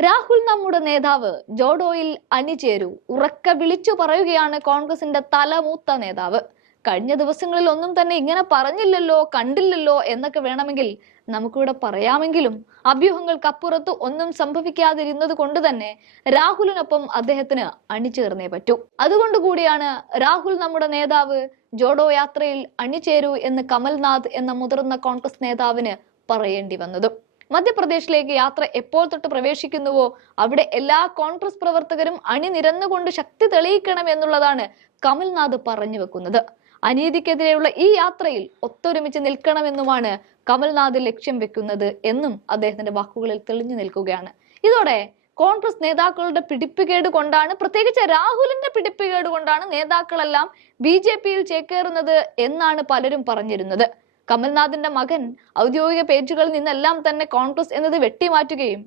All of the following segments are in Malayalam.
രാഹുൽ നമ്മുടെ നേതാവ് ജോഡോയിൽ അണിചേരൂ ഉറക്ക വിളിച്ചു പറയുകയാണ് കോൺഗ്രസിന്റെ തലമൂത്ത നേതാവ്. കഴിഞ്ഞ ദിവസങ്ങളിൽ ഒന്നും തന്നെ ഇങ്ങനെ പറഞ്ഞില്ലല്ലോ കണ്ടില്ലല്ലോ എന്നൊക്കെ വേണമെങ്കിൽ നമുക്കിവിടെ പറയാമെങ്കിലും അഭ്യൂഹങ്ങൾക്കപ്പുറത്ത് ഒന്നും സംഭവിക്കാതിരുന്നത് കൊണ്ട് തന്നെ രാഹുലിനൊപ്പം അദ്ദേഹത്തിന് അണിചേർന്നേ പറ്റൂ. അതുകൊണ്ട് കൂടിയാണ് രാഹുൽ നമ്മുടെ നേതാവ് ജോഡോ യാത്രയിൽ അണിചേരൂ എന്ന് കമൽനാഥ് എന്ന മുതിർന്ന കോൺഗ്രസ് നേതാവിന് പറയേണ്ടി വന്നതും. മധ്യപ്രദേശിലേക്ക് യാത്ര എപ്പോൾ തൊട്ട് പ്രവേശിക്കുന്നുവോ? അവിടെ എല്ലാ കോൺഗ്രസ് പ്രവർത്തകരും അണിനിരന്നുകൊണ്ട് ശക്തി തെളിയിക്കണം എന്നുള്ളതാണ് കമൽനാഥ് പറഞ്ഞു വെക്കുന്നത്. അനീതിക്കെതിരെയുള്ള ഈ യാത്രയിൽ ഒത്തൊരുമിച്ച് നിൽക്കണമെന്നുമാണ് കമൽനാഥ് ലക്ഷ്യം വെക്കുന്നത് എന്നും അദ്ദേഹത്തിന്റെ വാക്കുകളിൽ തെളിഞ്ഞു നിൽക്കുകയാണ്. ഇതോടെ കോൺഗ്രസ് നേതാക്കളുടെ പിടിപ്പുകേട് കൊണ്ടാണ് പ്രത്യേകിച്ച് രാഹുലിന്റെ പിടിപ്പുകേട് കൊണ്ടാണ് നേതാക്കളെല്ലാം ബി ജെ പിയിൽ ചേക്കേറുന്നത് എന്നാണ് പലരും പറഞ്ഞിരുന്നത്. കമൽനാഥിന്റെ മകൻ ഔദ്യോഗിക പേജുകളിൽ നിന്നെല്ലാം തന്നെ കോൺഗ്രസ് എന്നത് വെട്ടിമാറ്റുകയും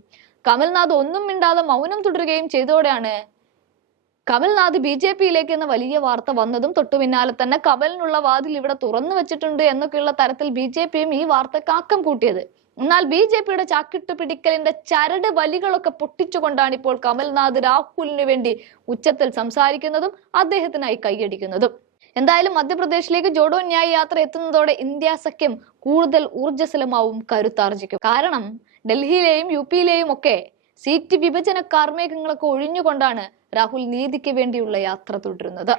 കമൽനാഥ് ഒന്നും മിണ്ടാതെ മൗനം തുടരുകയും ചെയ്തതോടെയാണ് കമൽനാഥ് ബി ജെ പിയിലേക്ക് എന്ന വലിയ വാർത്ത വന്നതും തൊട്ടു പിന്നാലെ തന്നെ കമലിനുള്ള വാതിൽ ഇവിടെ തുറന്നു വെച്ചിട്ടുണ്ട് എന്നൊക്കെയുള്ള തരത്തിൽ ബി ജെ പിയും ഈ വാർത്തക്ക് ആക്കം കൂട്ടിയത്. എന്നാൽ ബി ജെ പിയുടെ ചാക്കിട്ട് പിടിക്കലിന്റെ ചരട് വലികളൊക്കെ പൊട്ടിച്ചുകൊണ്ടാണ് ഇപ്പോൾ കമൽനാഥ് രാഹുലിന് വേണ്ടി ഉച്ചത്തിൽ സംസാരിക്കുന്നതും അദ്ദേഹത്തിനായി കൈയടിക്കുന്നതും. എന്തായാലും മധ്യപ്രദേശിലേക്ക് ജോഡോ ന്യായ യാത്ര എത്തുന്നതോടെ ഇന്ത്യ സഖ്യം കൂടുതൽ ഊർജസ്വലമാവും കരുത്താർജിക്കും. കാരണം ഡൽഹിയിലെയും യു പിയിലെയും ഒക്കെ സീറ്റ് വിഭജന കാർമേഘങ്ങളൊക്കെ ഒഴിഞ്ഞുകൊണ്ടാണ് രാഹുൽ നീതിക്ക് വേണ്ടിയുള്ള യാത്ര തുടരുന്നത്.